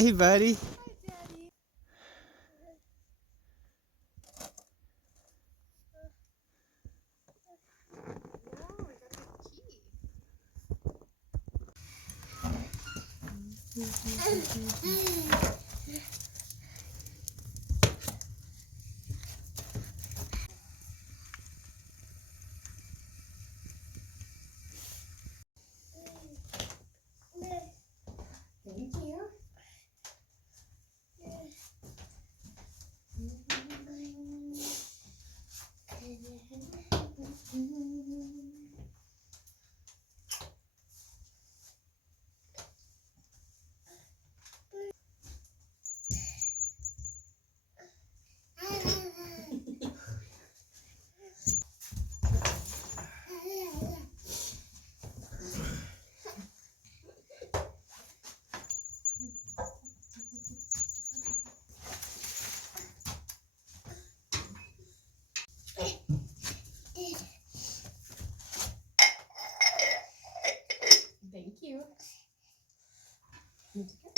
Hey, buddy. Thank you. Thank you.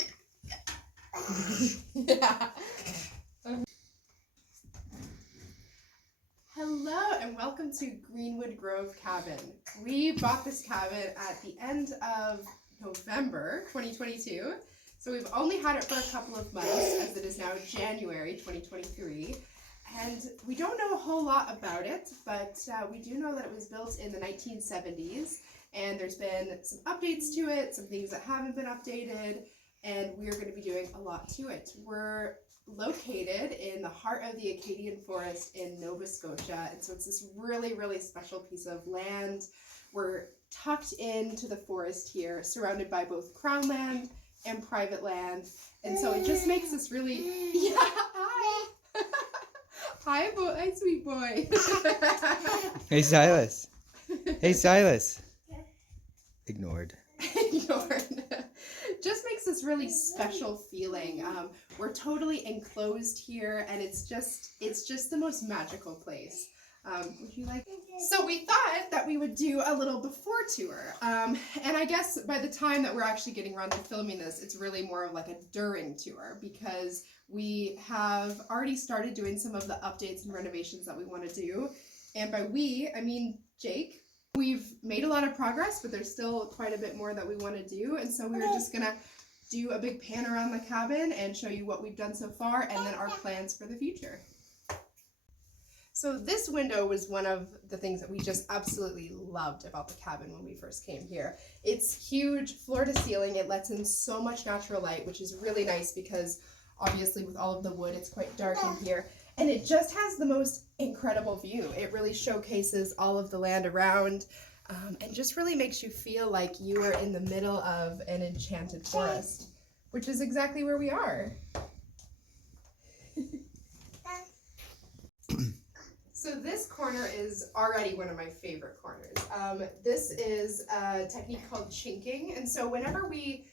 Yeah. Hello and welcome to Greenwood Grove Cabin. We bought this cabin at the end of November 2022, so we've only had it for a couple of months as it is now January 2023. And we don't know a whole lot about it, but we do know that it was built in the 1970s, and there's been some updates to it, some things that haven't been updated, and we're going to be doing a lot to it. We're located in the heart of the Acadian Forest in Nova Scotia, and so it's this really, really special piece of land. We're tucked into the forest here, surrounded by both crown land and private land, and so it just makes this really, yeah, hi. Hi, sweet boy. Hey, Silas. Hey, Silas. Ignored. Ignored. Just makes this really special feeling. We're totally enclosed here, and it's just the most magical place. Would you like? So we thought that we would do a little before tour, and I guess by the time that we're actually getting around to filming this, it's really more of like a during tour, because we have already started doing some of the updates and renovations that we want to do, and by we, I mean Jake. We've made a lot of progress, but there's still quite a bit more that we want to do, and so we're just gonna do a big pan around the cabin and show you what we've done so far and then our plans for the future. So this window was one of the things that we just absolutely loved about the cabin when we first came here. It's huge, floor to ceiling. It lets in so much natural light, which is really nice because obviously with all of the wood, it's quite dark in here. And it just has the most incredible view. It really showcases all of the land around, and just really makes you feel like you are in the middle of an enchanted forest, which is exactly where we are. So this corner is already one of my favorite corners. This is a technique called chinking, and so whenever we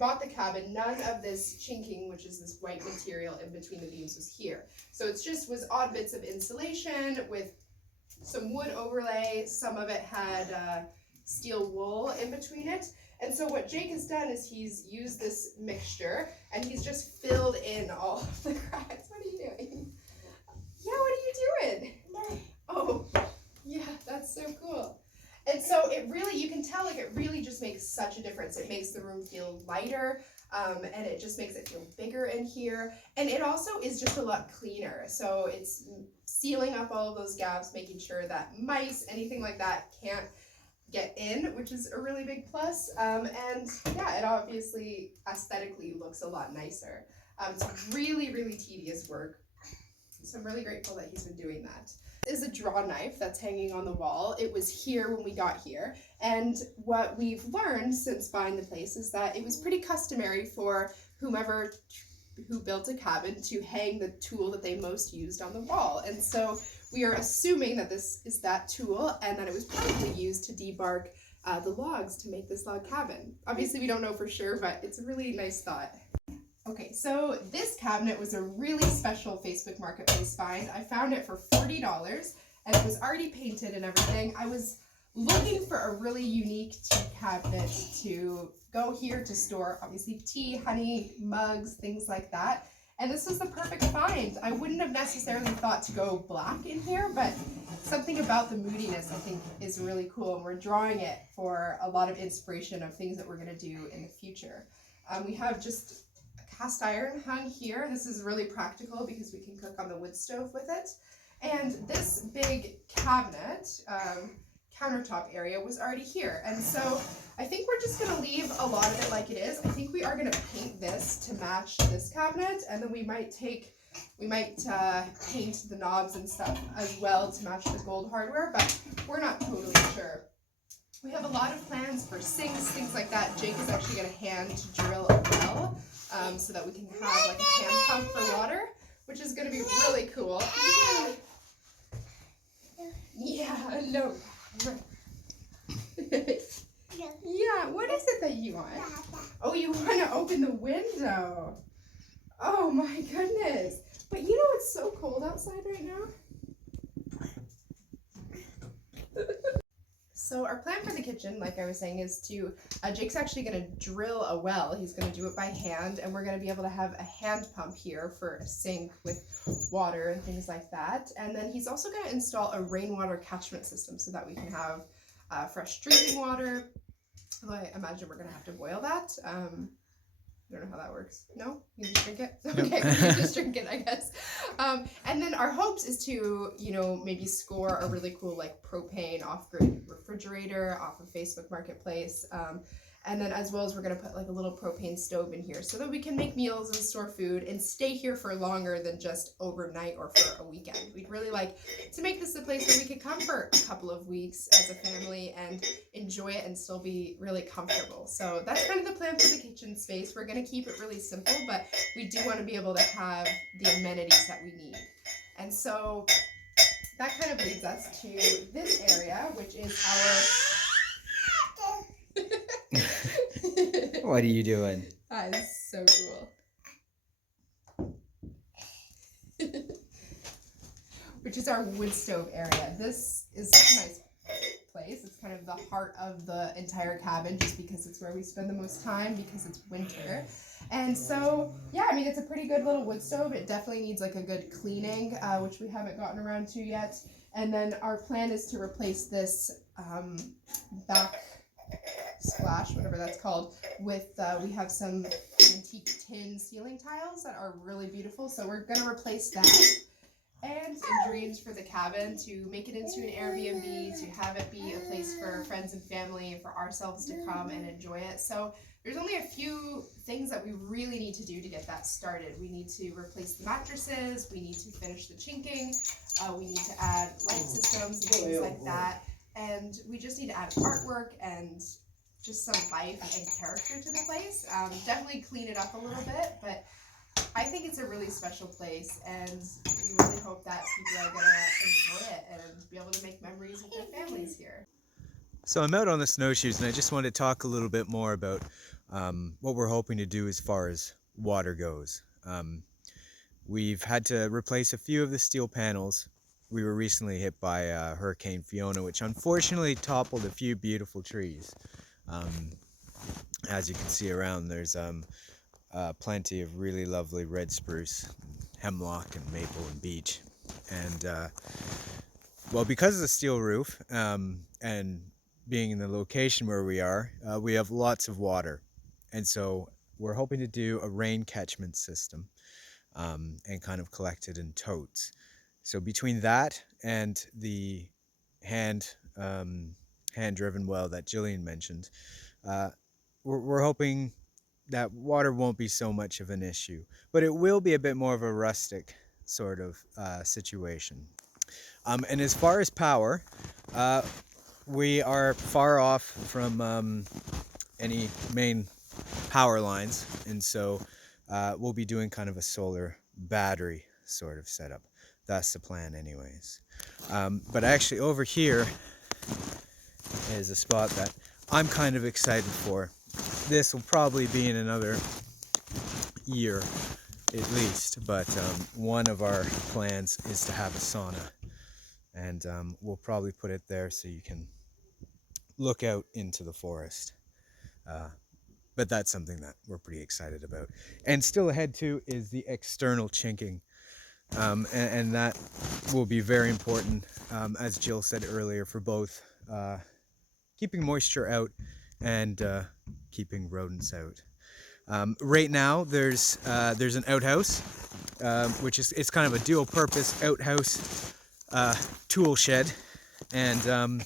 bought the cabin, none of this chinking, which is this white material in between the beams, was here. So it just was odd bits of insulation with some wood overlay. Some of it had steel wool in between it. And so what Jake has done is he's used this mixture and he's just filled in all of the cracks. What are you doing? Yeah, what are you doing? Oh, yeah, that's so cool. And so it really, you can tell, like, it really just makes such a difference. It makes the room feel lighter, and it just makes it feel bigger in here. And it also is just a lot cleaner. So it's sealing up all of those gaps, making sure that mice, anything like that, can't get in, which is a really big plus. And yeah, it obviously aesthetically looks a lot nicer. It's really, really tedious work. So I'm really grateful that he's been doing that. This is a draw knife that's hanging on the wall. It was here when we got here. And what we've learned since buying the place is that it was pretty customary for whomever who built a cabin to hang the tool that they most used on the wall. And so we are assuming that this is that tool and that it was probably used to debark the logs to make this log cabin. Obviously we don't know for sure, but it's a really nice thought. Okay, so this cabinet was a really special Facebook Marketplace find. I found it for $40 and it was already painted and everything. I was looking for a really unique tea cabinet to go here to store, obviously, tea, honey, mugs, things like that. And this was the perfect find. I wouldn't have necessarily thought to go black in here, but something about the moodiness I think is really cool. And we're drawing it for a lot of inspiration of things that we're going to do in the future. We have just a cast iron hung here. This is really practical because we can cook on the wood stove with it. And this big cabinet, countertop area was already here. And so I think we're just gonna leave a lot of it like it is. I think we are gonna paint this to match this cabinet, and then we might paint the knobs and stuff as well to match the gold hardware, but we're not totally sure. We have a lot of plans for sinks, things like that. Jake is actually gonna hand drill a well so that we can have like a hand pump for water, which is gonna be really cool. Yeah, no. Yeah, what is it that you want? Oh, you want to open the window. Oh my goodness. But you know it's so cold outside right now. So our plan for the kitchen, like I was saying, is to, Jake's actually going to drill a well. He's going to do it by hand, and we're going to be able to have a hand pump here for a sink with water and things like that. And then he's also going to install a rainwater catchment system so that we can have fresh drinking water. Although I imagine we're going to have to boil that. I don't know how that works. No? You can just drink it? Okay, we can just drink it, I guess. And then our hopes is to, you know, maybe score a really cool, like, propane off-grid refrigerator off of Facebook Marketplace. And then as well as we're going to put, like, a little propane stove in here so that we can make meals and store food and stay here for longer than just overnight or for a weekend. We'd really like to make this a place where we could come for a couple of weeks as a family and enjoy it and still be really comfortable. So that's kind of the plan for the kitchen space. We're going to keep it really simple, but we do want to be able to have the amenities that we need. And so that kind of leads us to this area, which is our... What are you doing? That is so cool. Which is our wood stove area. This is such a nice place. It's kind of the heart of the entire cabin just because it's where we spend the most time because it's winter. And so, yeah, I mean, it's a pretty good little wood stove. It definitely needs like a good cleaning, which we haven't gotten around to yet. And then our plan is to replace this back splash, whatever that's called, with we have some antique tin ceiling tiles that are really beautiful, so we're gonna replace that. And some dreams for the cabin, to make it into an Airbnb, to have it be a place for friends and family and for ourselves to come and enjoy it. So there's only a few things that we really need to do to get that started. We need to replace the mattresses, we need to finish the chinking, we need to add light systems and things like that. And we just need to add artwork and just some life and character to the place. Definitely clean it up a little bit, but I think it's a really special place, and we really hope that people are going to enjoy it and be able to make memories with their families here. So I'm out on the snowshoes, and I just wanted to talk a little bit more about what we're hoping to do as far as water goes. We've had to replace a few of the steel panels. We were recently hit by Hurricane Fiona, which unfortunately toppled a few beautiful trees. As you can see around, there's plenty of really lovely red spruce, hemlock and maple and beech. And well, because of the steel roof and being in the location where we are, we have lots of water. And so we're hoping to do a rain catchment system and kind of collect it in totes. So between that and the hand-driven well that Jillian mentioned, we're hoping that water won't be so much of an issue, but it will be a bit more of a rustic sort of situation. And as far as power, we are far off from any main power lines, and so we'll be doing kind of a solar battery sort of setup. That's the plan anyways. But actually over here is a spot that I'm kind of excited for. This will probably be in another year at least, but one of our plans is to have a sauna, and we'll probably put it there so you can look out into the forest. But that's something that we're pretty excited about. And still ahead too is the external chinking. And that will be very important, as Jill said earlier, for both keeping moisture out and keeping rodents out. Right now, there's an outhouse, which is it's kind of a dual-purpose outhouse tool shed, and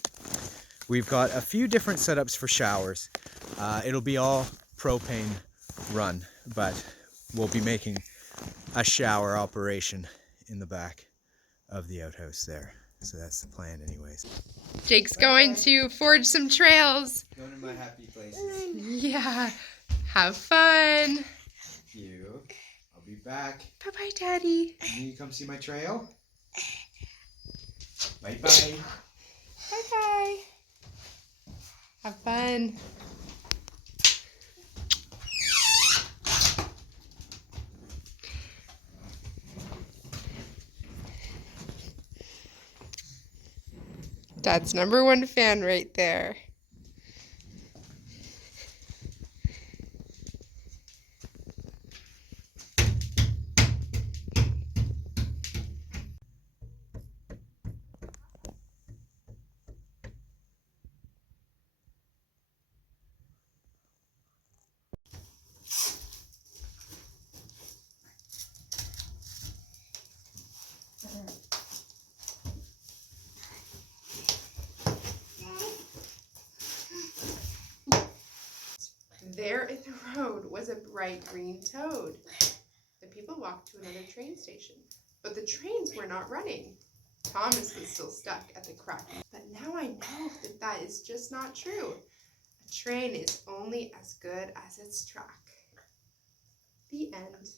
we've got a few different setups for showers. It'll be all propane run, but we'll be making a shower operation in the back of the outhouse there. So that's the plan anyways. Jake's going to forge some trails. Going to my happy places. Yeah. Have fun. You. I'll be back. Bye-bye, Daddy. Can you come see my trail? Bye-bye. Bye-bye. Have fun. Dad's #1 fan right there. There in the road was a bright green toad. The people walked to another train station, but the trains were not running. Thomas was still stuck at the crack. But now I know that that is just not true. A train is only as good as its track. The end.